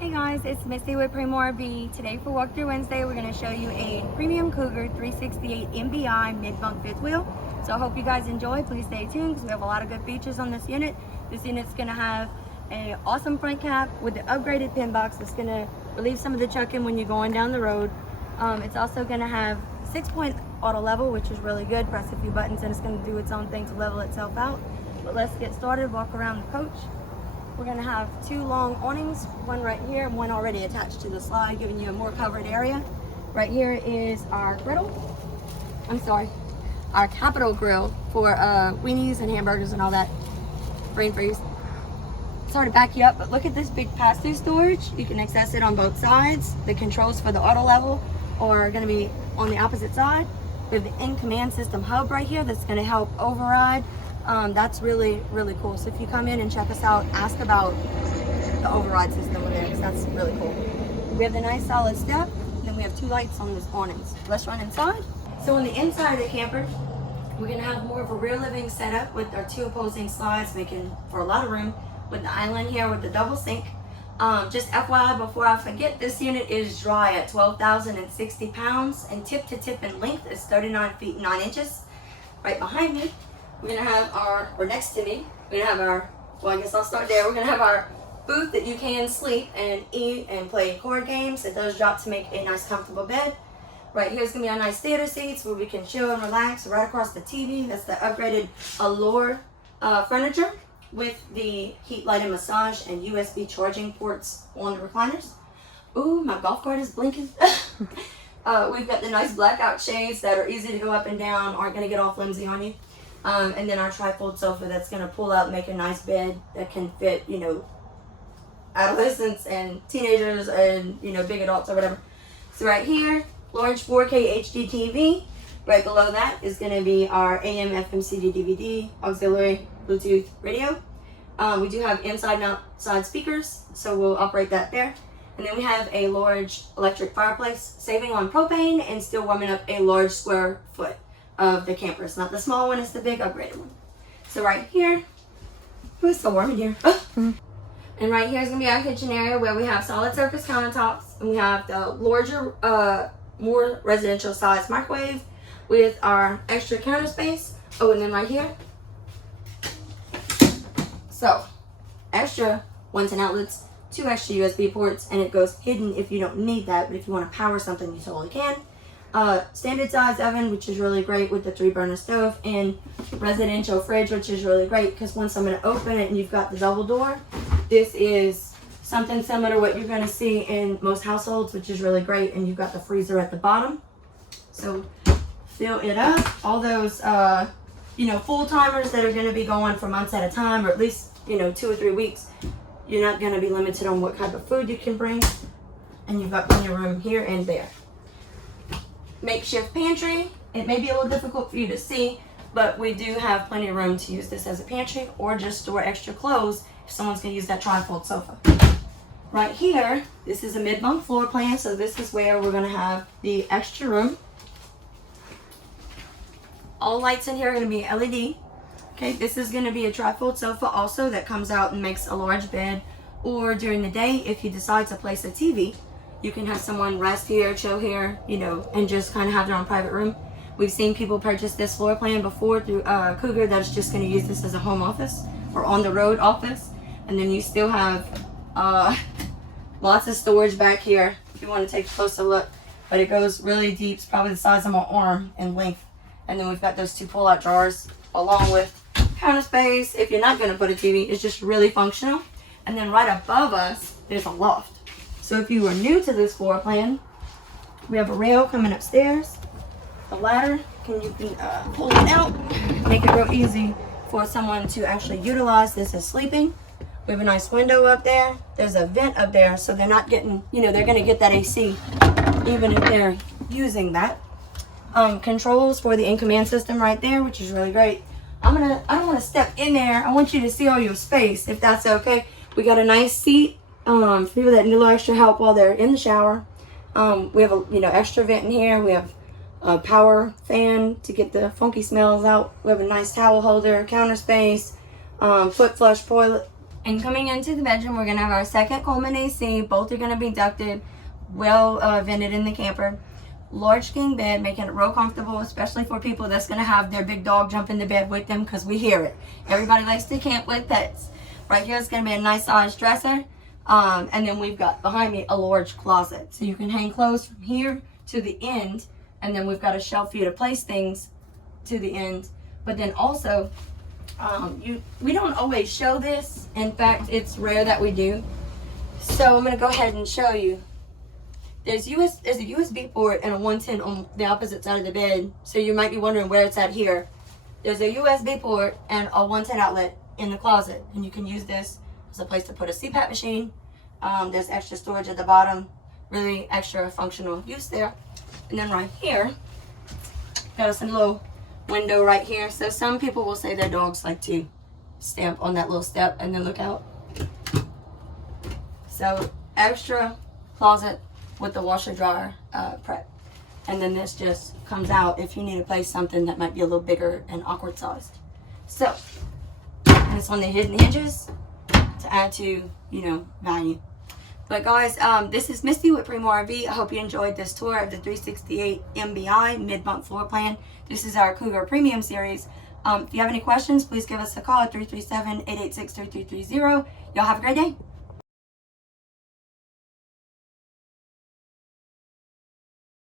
Hey guys, it's Misty with Primo RV. Today for Walkthrough Wednesday, we're going to show you a premium Cougar 368 MBI mid-bunk fifth wheel. So I hope you guys enjoy. Please stay tuned because we have a lot of good features on this unit. This unit's going to have an awesome front cap with the upgraded pin box that's going to relieve some of the chucking when you're going down the road. It's also going to have 6-point auto level, which is really good. Press a few buttons and it's going to do its own thing to level itself out. But let's get started, walk around the coach. We're going to have two long awnings, one right here and one already attached to the slide, giving you a more covered area. Right here is our our capital grill for weenies and hamburgers and all that. Brain freeze. Sorry to back you up, but look at this big pass-through storage. You can access it on both sides. The controls for the auto level are going to be on the opposite side. We have the in-command system hub right here that's going to help override. That's really, really cool. So if you come in and check us out, ask about the override system over there because that's really cool. We have the nice solid step, and then we have two lights on this awnings. Let's run inside. So on the inside of the camper, we're going to have more of a rear living setup with our two opposing slides, making for a lot of room with the island here with the double sink. Just FYI, before I forget, this unit is dry at 12,060 pounds, and tip to tip in length is 39 feet 9 inches. Right behind me, we're gonna have or next to me, we're gonna have well, I guess I'll start there. We're gonna have our booth that you can sleep and eat and play card games. It does drop to make a nice comfortable bed. Right here's gonna be our nice theater seats where we can chill and relax. Right across the TV, that's the upgraded Allure furniture with the heat, light, and massage and USB charging ports on the recliners. Ooh, my golf cart is blinking. We've got the nice blackout shades that are easy to go up and down, aren't gonna get all flimsy on you. And then our trifold sofa that's going to pull out and make a nice bed that can fit, adolescents and teenagers and, big adults or whatever. So right here, large 4K HD TV. Right below that is going to be our AM, FM, CD, DVD, auxiliary, Bluetooth radio. We do have inside and outside speakers, so we'll operate that there. And then we have a large electric fireplace, saving on propane and still warming up a large square foot of the camper. It's not the small one, it's the big upgraded one. So right here, it's so warm in here. And right here is gonna be our kitchen area where we have solid surface countertops, and we have the larger, more residential size microwave with our extra counter space. Oh, and then right here, so extra 110 outlets, 2 extra USB ports, and it goes hidden if you don't need that, but if you want to power something, you totally can. Standard size oven, which is really great with the 3-burner stove, and residential fridge, which is really great because once I'm going to open it and you've got the double door, this is something similar to what you're going to see in most households, which is really great, and you've got the freezer at the bottom. So fill it up. All those, full timers that are going to be going for months at a time, or at least, 2 or 3 weeks, you're not going to be limited on what type of food you can bring, and you've got plenty of room here and there. Makeshift pantry. It may be a little difficult for you to see, but we do have plenty of room to use this as a pantry or just store extra clothes if someone's going to use that trifold sofa. Right here, this is a mid-bunk floor plan, so this is where we're going to have the extra room. All lights in here are going to be LED. Okay, this is going to be a trifold sofa also that comes out and makes a large bed, or during the day if you decide to place a TV, you can have someone rest here, chill here, and just kind of have their own private room. We've seen people purchase this floor plan before through Cougar that's just going to use this as a home office or on the road office. And then you still have lots of storage back here if you want to take a closer look. But it goes really deep. It's probably the size of my arm in length. And then we've got those 2 pull-out drawers along with counter space. If you're not going to put a TV, it's just really functional. And then right above us, there's a loft. So if you are new to this floor plan, we have a rail coming upstairs. The ladder, you can pull it out, make it real easy for someone to actually utilize this as sleeping. We have a nice window up there. There's a vent up there, so they're not getting, they're gonna get that AC even if they're using that. Controls for the in-command system right there, which is really great. I don't wanna step in there. I want you to see all your space, if that's okay. We got a nice seat. For people that need a little extra help while they're in the shower. We have a extra vent in here. We have a power fan to get the funky smells out. We have a nice towel holder, counter space, foot flush toilet, And coming into the bedroom, we're gonna have our second Coleman AC. Both are gonna be ducted, well vented in the camper. Large king bed, making it real comfortable, especially for people that's gonna have their big dog jump in the bed with them, because we hear it. Everybody likes to camp with pets. Right here is gonna be a nice sized dresser. And then we've got behind me a large closet. So you can hang clothes from here to the end. And then we've got a shelf for you to place things to the end. But then also, we don't always show this. In fact, it's rare that we do. So I'm gonna go ahead and show you. There's a USB port and a 110 on the opposite side of the bed. So you might be wondering where it's at here. There's a USB port and a 110 outlet in the closet. And you can use this as a place to put a CPAP machine. There's extra storage at the bottom. Really extra functional use there. And then right here, got us a little window right here. So some people will say their dogs like to stamp on that little step and then look out. So extra closet with the washer dryer prep. And then this just comes out if you need to place something that might be a little bigger and awkward sized. So, and it's on the hidden hinges to add to, value. But guys, this is Misty with Primo RV. I hope you enjoyed this tour of the 368 MBI mid-bunk floor plan. This is our Cougar Premium Series. If you have any questions, please give us a call at 337-886-3330. Y'all have a great day.